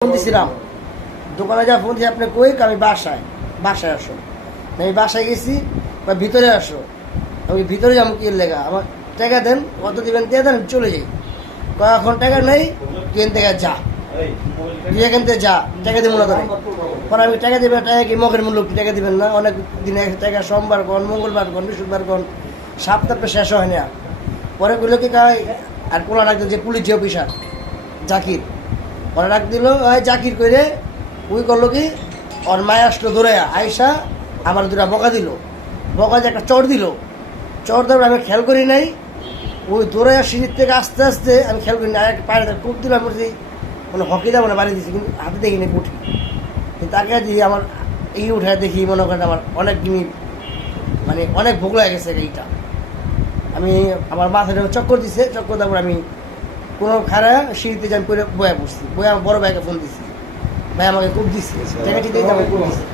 phone দিছিলাম দোকানে যা ফোন দিয়ে আপনি কই আমি বাসায় আসো আমি বাসায় গেছি বা ভিতরে আসো আমি ভিতরে যাবো কি লেগা আমার টাকা দেন কত দিবেন দিয়ে দেন আমি চলে যাই এখন টাকা নেই তুই এখান থেকে যা তুই এখান থেকে যা টাকা দেবো না তোরে পরে আমি টাকা দেবেন টাকা কি মগের মূল্য টাকা দিবেন না অনেক দিনে টাকা সোমবার কোন মঙ্গলবার কোন বৃহস্পতিবার কোন সপ্তাহ শেষ হয় না পরে বললো কি আর পোলা রাখতো যে পুলিশ যে অফিসার জাকির ওরা রাখ দিল জাকির করে ওই করলো কি ওর মায় আসলো দৌড়াইয়া আয়সা আমার দুটা বকা দিল বকা যে একটা চড় দিল চড় দেওয়ার আমি খেয়াল করি নাই ওই দৌড়াইয়া সিঁড়ির থেকে আস্তে আস্তে আমি খেয়াল করি না আর একটা পায়ে টুক দিলাম বলছি মানে হকি দেবো না বাড়ি দিয়েছি কিন্তু হাতে দেখিনি উঠি কিন্তু তাকে দিয়ে আমার এই উঠায় দেখি মনে করেন আমার অনেক দিনই মানে অনেক ভোগ লাগে গেছে এইটা আমি আমার মাথাটা চক্কর দিছে চক্কর দেওয়ার আমি কোনো খারা সিঁড়িতে আমি পরে বয়া পড়ছি বয়া আমার বড় ভাইকে ফোন দিছি ভাই আমাকে কূপ দিচ্ছে টাকাটি দিয়ে আমাকে কূপ দিচ্ছে